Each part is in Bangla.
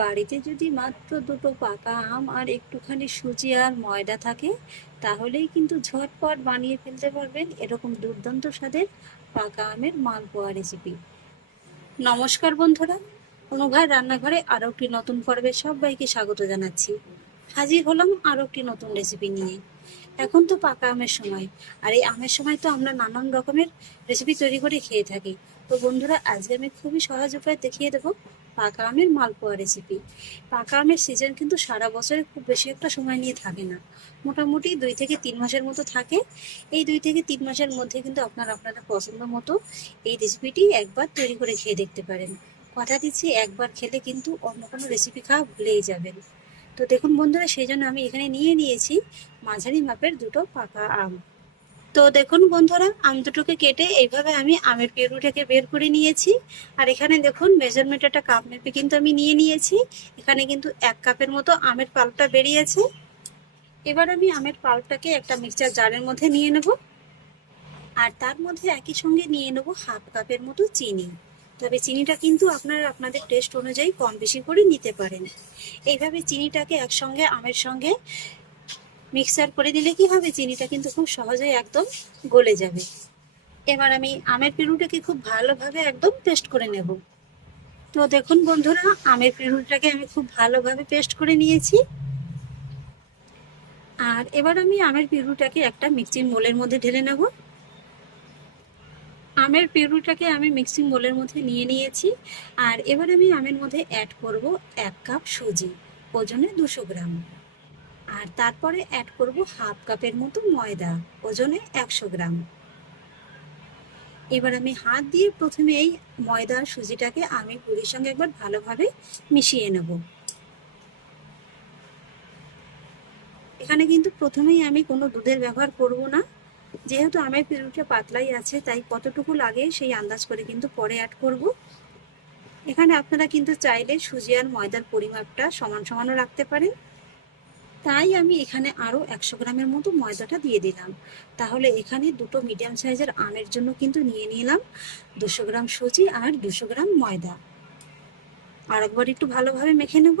বাড়িতে যদি মাত্র দুটো পাকা আম আর একটুখানি সুজি আর ময়দা থাকে, তাহলেই কিন্তু ঝটপট বানিয়ে ফেলতে পারবেন এরকম দুর্দান্ত স্বাদের পাকা আমের মালপোয়া রেসিপি। নমস্কার বন্ধুরা, অনুভার রান্নাঘরে আরও একটি নতুন পর্বে সবাইকে স্বাগত জানাচ্ছি। হাজির হলাম আরও একটি নতুন রেসিপি নিয়ে। এখন তো পাকা আমের সময়, আর এই আমের সময় তো আমরা নানান রকমের রেসিপি তৈরি করে খেয়ে থাকি। তো বন্ধুরা, আজকে আমি খুবই সহজ উপায়ে দেখিয়ে দেবো পাকা আমের মালপোয়া রেসিপি। পাকা আমের সিজন কিন্তু সারা বছরে খুব বেশি একটা সময় নিয়ে থাকে না, মোটামুটি 2 থেকে 3 মাসের মতো থাকে। এই 2 থেকে 3 মাসের মধ্যে কিন্তু আপনারা আপনাদের পছন্দ মতো এই রেসিপিটি একবার তৈরি করে খেয়ে দেখতে পারেন। কথা দিচ্ছি, একবার খেলে কিন্তু অন্য কোনো রেসিপি খাওয়া ভুলেই যাবেন। তো দেখুন বন্ধুরা, সেই জন্য আমি এখানে নিয়ে নিয়েছি মাঝারি মাপের দুটো পাকা আম। তো দেখুন বন্ধুরা, আম দুটোকে কেটে এইভাবে আমি আমের পেরুটাকে বের করে নিয়েছি। আর এখানে দেখুন মেজারমেন্ট একটা কাপ মেপে কিন্তু আমি নিয়ে নিয়েছি। এখানে কিন্তু 1 কাপের মতো আমের পাল্পটা বেরিয়েছে। এবার আমি আমের পাল্পটাকে একটা মিক্সচার জারের মধ্যে নিয়ে নেব, আর তার মধ্যে একই সঙ্গে নিয়ে নেব 1/2 কাপের মতো চিনি। তবে চিনিটা কিন্তু আপনারা আপনাদের টেস্ট অনুযায়ী কম বেশি করে নিতে পারেন। এইভাবে চিনিটাকে একসঙ্গে আমের সঙ্গে মিক্সার করে দিলে কি হবে, চিনিটা কিন্তু খুব সহজেই একদম গলে যাবে। এবার আমি আমের পেরুটাকে খুব ভালোভাবে একদম পেস্ট করে নেব। তো দেখুন বন্ধুরা, আমের পেরুটাকে আমি খুব ভালোভাবে পেস্ট করে নিয়েছি। আর এবার আমি আমের পেরুটাকে একটা মিক্সিং বোলের মধ্যে ঢেলে নেব। আমের পেরুটাকে আমি মিক্সিং বোলের মধ্যে নিয়ে নিয়েছি। আর এবার আমি আমের মধ্যে অ্যাড করব 1 কাপ সুজি, ওজনে 200 গ্রাম। আর তারপরে অ্যাড করব 1/2 কাপের মতো ময়দা, ওজনে 100 গ্রাম। এবার আমি হাত দিয়ে প্রথমে এই ময়দা আর সুজিটাকে আমি পুরির সঙ্গে একবার ভালোভাবে মিশিয়ে নেব। এখানে কিন্তু প্রথমেই আমি কোনো দুধের ব্যবহার করব না, যেহেতু আমের পেরুটা পাতলাই আছে, তাই কতটুকু লাগে সেই আন্দাজ করে কিন্তু পরে অ্যাড করব। এখানে আপনারা কিন্তু চাইলে সুজি আর ময়দার পরিমাপটা সমান সমানও রাখতে পারেন। তাই আমি এখানে আরও 100 গ্রামের মতো ময়দাটা দিয়ে দিলাম। তাহলে এখানে দুটো মিডিয়াম সাইজের আমের জন্য কিন্তু নিয়ে নিলাম 200 গ্রাম সুজি আর 200 গ্রাম ময়দা। আর একবার একটু ভালোভাবে মেখে নেব।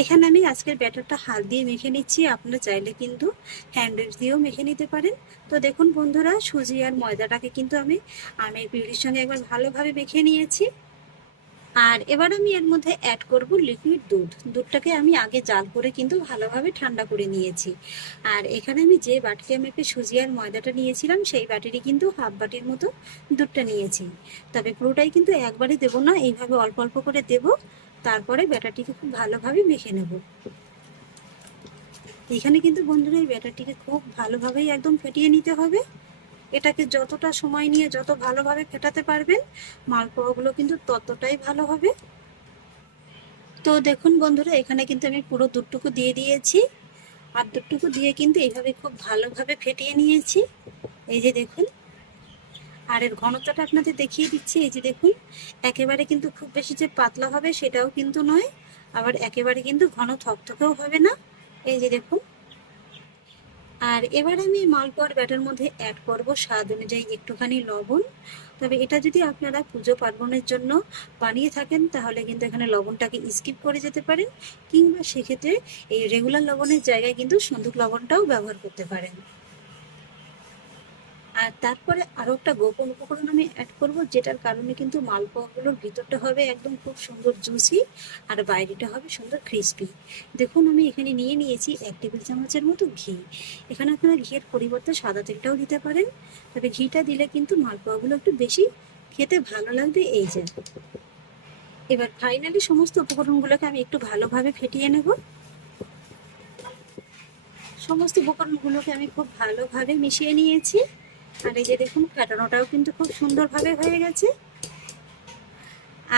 এখানে আমি আজকের ব্যাটারটা হাত দিয়ে মেখে নিচ্ছি, আপনারা চাইলে কিন্তু হ্যান্ডেল দিয়েও মেখে নিতে পারেন। তো দেখুন বন্ধুরা, সুজি আর ময়দাটাকে কিন্তু আমি আমের পিউরির সঙ্গে একবার ভালোভাবে মেখে নিয়েছি। আর এবার আমি এর মধ্যে অ্যাড করব লিকুইড দুধ। দুধটাকে আমি আগে জাল করে কিন্তু ভালোভাবে ঠান্ডা করে নিয়েছি। আর এখানে আমি যে বাটিতে মেপে সুজি আর ময়দাটা নিয়েছিলাম, সেই বাটিরই কিন্তু 1/2 বাটির মতো দুধটা নিয়েছি। তবে পুরোটাই কিন্তু একবারে দেবো না, এইভাবে অল্প অল্প করে দেব। তারপরে ব্যাটারটিকে খুব ভালোভাবে মেখে নেব। এখানে কিন্তু বন্ধুরা এই ব্যাটারটিকে খুব ভালোভাবেই একদম ফেটিয়ে নিতে হবে। এটাকে যতটা সময় নিয়ে যত ভালোভাবে ফেটাতে পারবেন, মালপোয়াগুলো কিন্তু ততটাই ভালো হবে। তো দেখুন বন্ধুরা, এখানে কিন্তু আমি পুরো দুধটুকু দিয়ে দিয়েছি। আর দুধটুকু দিয়ে কিন্তু এইভাবে খুব ভালোভাবে ফেটিয়ে নিয়েছি। এই যে দেখুন, আর এর ঘনত্বটা আপনাদের দেখিয়ে দিচ্ছি। এই যে দেখুন, একেবারে কিন্তু খুব বেশি যে পাতলা হবে সেটাও কিন্তু নয়, আবার একেবারে কিন্তু ঘন থকথকেও হবে না। এই যে দেখুন। আর এবার আমি মালপোয়ার ব্যাটার মধ্যে অ্যাড করব স্বাদ অনুযায়ী একটুখানি লবণ। তবে এটা যদি আপনারা পুজো পার্বণের জন্য বানিয়ে থাকেন, তাহলে কিন্তু এখানে লবণটাকে স্কিপ করে যেতে পারেন, কিংবা সেক্ষেত্রে এই রেগুলার লবণের জায়গায় কিন্তু সন্দুক লবণটাও ব্যবহার করতে পারেন। আর তারপরে আরও একটা গোপন উপকরণ আমি অ্যাড করব, যেটার কারণে কিন্তু মালপোয়াগুলোর ভিতরটা হবে একদম খুব সুন্দর জুসি, আর বাইরেটা হবে সুন্দর ক্রিস্পি। দেখুন, আমি এখানে নিয়ে নিয়েছি 1 টেবিল চামচের মতো ঘি। এখানে আপনারা ঘিয়ের পরিবর্তে সাদা তেলটাও দিতে পারেন, তবে ঘিটা দিলে কিন্তু মালপোয়াগুলো একটু বেশি খেতে ভালো লাগবে। এই যে এবার ফাইনালি সমস্ত উপকরণগুলোকে আমি একটু ভালোভাবে ফেটিয়ে নেব। সমস্ত উপকরণগুলোকে আমি খুব ভালোভাবে মিশিয়ে নিয়েছি। আর এই যে দেখুন, ফেটানোটাও কিন্তু খুব সুন্দরভাবে হয়ে গেছে।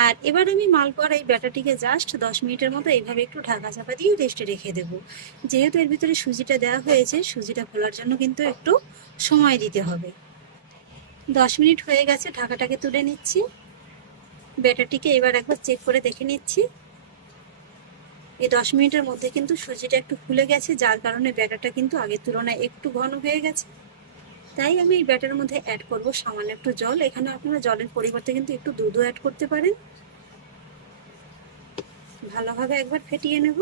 আর এবার আমি মালপোয়ার এই ব্যাটারটিকে জাস্ট 10 মিনিটের মতো এইভাবে একটু ঢাকা চাপা দিয়ে রেস্টে রেখে দেব। যেহেতু এর ভিতরে সুজিটা দেওয়া হয়েছে, সুজিটা ফোলার জন্য কিন্তু একটু সময় দিতে হবে। 10 মিনিট হয়ে গেছে, ঢাকাটাকে তুলে নিচ্ছি। ব্যাটারটিকে এবার একবার চেক করে দেখে নিচ্ছি। এই 10 মিনিটের মধ্যে কিন্তু সুজিটা একটু ফুলে গেছে, যার কারণে ব্যাটারটা কিন্তু আগের তুলনায় একটু ঘন হয়ে গেছে। তাই আমি এই ব্যাটারের মধ্যে অ্যাড করব সামান্য একটু জল। এখানে আপনারা জলের পরিবর্তে কিন্তু একটু দুধও অ্যাড করতে পারেন। ভালোভাবে একবার ফেটিয়ে নেব।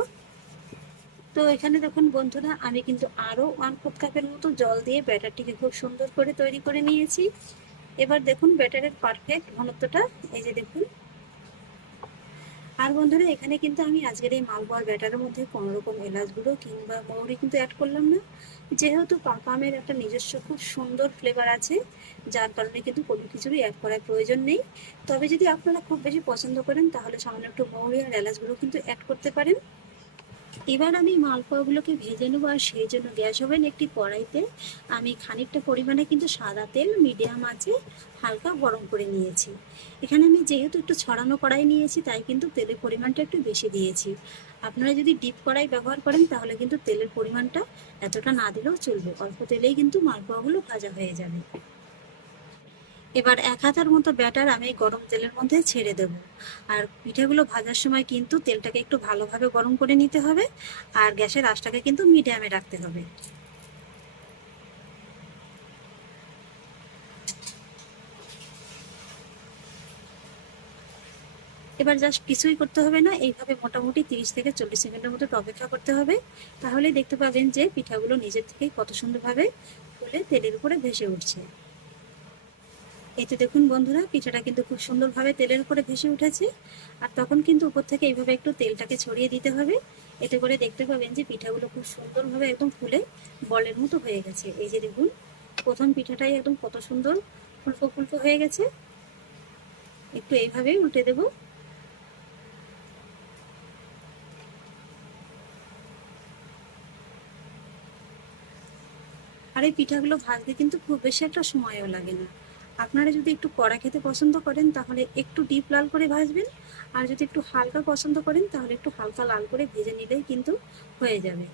তো এখানে দেখুন বন্ধুরা, আমি কিন্তু আরও 1/4 কাপের মতো জল দিয়ে ব্যাটারটিকে খুব সুন্দর করে তৈরি করে নিয়েছি। এবার দেখুন ব্যাটারের পারফেক্ট ঘনত্বটা, এই যে দেখুন। আর বন্ধুরা, এখানে কিন্তু আমি আজকের এই মালপোয়ার ব্যাটারের মধ্যে কোনো রকম এলাচ গুঁড়ো কিংবা মৌরি কিন্তু অ্যাড করলাম না, যেহেতু পাকা আমের একটা নিজস্ব খুব সুন্দর ফ্লেভার আছে, যার কারণে কিন্তু কোনো কিছুরই অ্যাড করার প্রয়োজন নেই। তবে যদি আপনারা খুব বেশি পছন্দ করেন তাহলে সামান্য একটু মৌরি আর এলাচ গুঁড়ো কিন্তু অ্যাড করতে পারেন। এবার আমি মালপোয়াগুলোকে ভেজে নেবো, আর সেই জন্য গ্যাস ওভেন একটি কড়াইতে আমি খানিকটা পরিমাণে কিন্তু সাদা তেল মিডিয়াম আঁচে হালকা গরম করে নিয়েছি। এখানে আমি যেহেতু একটু ছড়ানো কড়াই নিয়েছি, তাই কিন্তু তেলের পরিমাণটা একটু বেশি দিয়েছি। আপনারা যদি ডিপ কড়াই ব্যবহার করেন তাহলে কিন্তু তেলের পরিমাণটা এতটা না দিলেও চলবে, অল্প তেলেই কিন্তু মালপোয়াগুলো ভাজা হয়ে যাবে। এবার 1 হাতার মতো ব্যাটার আমি গরম তেলের মধ্যে ছেড়ে দেব। আর পিঠেগুলো ভাজার সময় কিন্তু তেলটাকে একটু ভালোভাবে গরম করে নিতে হবে, আর গ্যাসের আঁচটাকে কিন্তু মিডিয়ামে রাখতে হবে। এবার জাস্ট কিছুই করতে হবে না, এইভাবে মোটামুটি 30 থেকে 40 সেকেন্ডের মতো অপেক্ষা করতে হবে। তাহলে দেখতে পাবেন যে পিঠাগুলো নিজের থেকেই কত সুন্দরভাবে ফুলে তেলের উপরে ভেসে উঠছে। এই তো দেখুন বন্ধুরা, পিঠাটা কিন্তু খুব সুন্দরভাবে তেলের উপরে ভেসে উঠেছে। আর তখন কিন্তু উপর থেকে এইভাবে একটু তেলটাকে ছড়িয়ে দিতে হবে। এতে করে দেখতে পাবেন যে পিঠাগুলো খুব সুন্দরভাবে একদম ফুলে বলের মতো হয়ে গেছে। এই যে দেখুন, প্রথম পিঠাটাই একদম কত সুন্দর ফুলকো ফুলকো হয়ে গেছে। একটু এইভাবেই উল্টে দেব। আর এই পিঠাগুলো ভাজতে কিন্তু খুব বেশি একটা সময়ও লাগে না। আপনারা যদি একটু কড়া খেতে পছন্দ করেন তাহলে একটু ডিপ লাল করে ভাজবেন, আর যদি একটু হালকা পছন্দ করেন তাহলে একটু হালকা লাল করে ভেজে নিলেই কিন্তু হয়ে যাবে।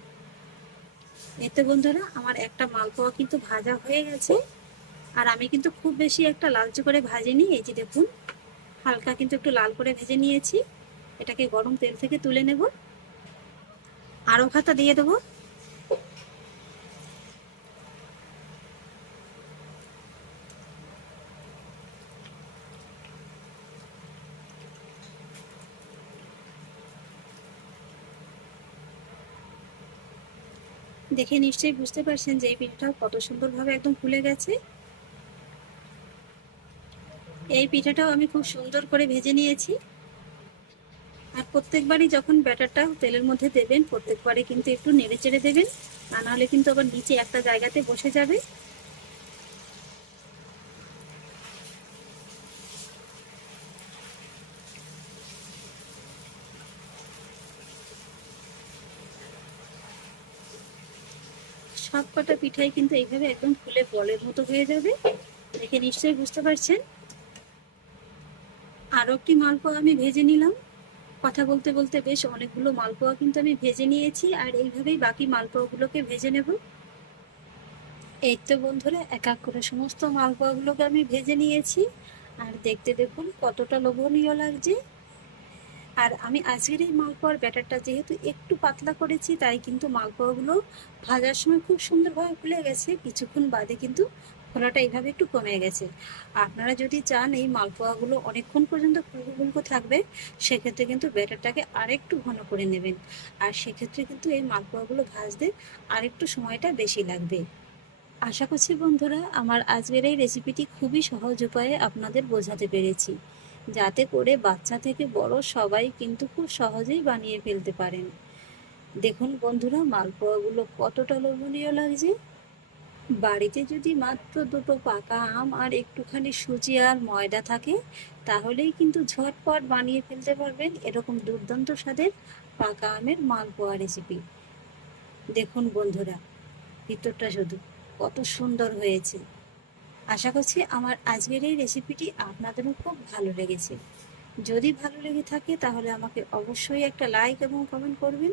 এতে বন্ধুরা, আমার একটা মালপোয়া কিন্তু ভাজা হয়ে গেছে। আর আমি কিন্তু খুব বেশি একটা লালচে করে ভাজিনি, এই যে দেখুন হালকা কিন্তু একটু লাল করে ভেজে নিয়েছি। এটাকে গরম তেল থেকে তুলে নেব, আরও খাতা দিয়ে দেবো। দেখে নিশ্চয়ই বুঝতে পারছেন যে এই পিঠাটা কত সুন্দরভাবে একদম ফুলে গেছে। এই পিঠাটাও আমি খুব সুন্দর করে ভেজে নিয়েছি। আর প্রত্যেকবারই যখন ব্যাটারটা তেলের মধ্যে দেবেন, প্রত্যেকবারই কিন্তু একটু নেড়ে চেড়ে দেবেন, তা নাহলে কিন্তু আবার নিচে একটা জায়গাতে বসে যাবে। সব কটা পিঠাই কিন্তু এইভাবে একদম ফুলে বলের মতো হয়ে যাবে, দেখে নিশ্চয়ই বুঝতে পারছেন। আরও একটি মালপোয়া আমি ভেজে নিলাম। কথা বলতে বলতে বেশ অনেকগুলো মালপোয়া কিন্তু আমি ভেজে নিয়েছি, আর এইভাবেই বাকি মালপোয়াগুলোকে ভেজে নেব। এই তো বন্ধুরা, এক এক করে সমস্ত মালপোয়াগুলোকে আমি ভেজে নিয়েছি। আর দেখতে দেখুন কতটা লোভনীয় লাগছে। আর আমি আজকের এই মালপোয়ার ব্যাটারটা যেহেতু একটু পাতলা করেছি, তাই কিন্তু মালপোয়াগুলো ভাজার সময় খুব সুন্দরভাবে ফুলে গেছে। কিছুক্ষণ বাদে কিন্তু ফোলাটা এইভাবে একটু কমে গেছে। আপনারা যদি চান এই মালপোয়াগুলো অনেকক্ষণ পর্যন্ত ফুলকো ফুলকো থাকবে, সেক্ষেত্রে কিন্তু ব্যাটারটাকে আরেকটু ঘন করে নেবেন। আর সেক্ষেত্রে কিন্তু এই মালপোয়াগুলো ভাজতে আরেকটু সময়টা বেশি লাগবে। আশা করছি বন্ধুরা, আমার আজকের এই রেসিপিটি খুবই সহজ উপায়ে আপনাদের বোঝাতে পেরেছি, যাতে করে বাচ্চা থেকে বড় সবাই কিন্তু খুব সহজেই বানিয়ে ফেলতে পারেন। দেখুন বন্ধুরা, মালপোয়াগুলো কতটা লোভনীয় লাগছে। বাড়িতে যদি মাত্র দুটো পাকা আম আর একটুখানি সুজি আর ময়দা থাকে, তাহলেই কিন্তু ঝটপট বানিয়ে ফেলতে পারবেন এরকম দুর্দান্ত স্বাদের পাকা আমের মালপোয়া রেসিপি। দেখুন বন্ধুরা, ভিতরটা শুধু কত সুন্দর হয়েছে। আশা করছি আমার আজকের এই রেসিপিটি আপনাদেরও খুব ভালো লেগেছে। যদি ভালো লেগে থাকে তাহলে আমাকে অবশ্যই একটা লাইক এবং কমেন্ট করবেন,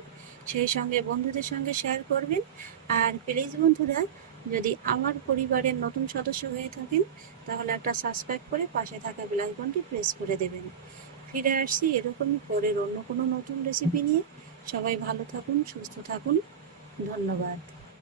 সেই সঙ্গে বন্ধুদের সঙ্গে শেয়ার করবেন। আর প্লিজ বন্ধুরা, যদি আমার পরিবারের নতুন সদস্য হয়ে থাকেন তাহলে একটা সাবস্ক্রাইব করে পাশে থাকা বেল আইকনটি প্রেস করে দেবেন। ফিরে আসছি এরকমই পরের অন্য কোনো নতুন রেসিপি নিয়ে। সবাই ভালো থাকুন, সুস্থ থাকুন। ধন্যবাদ।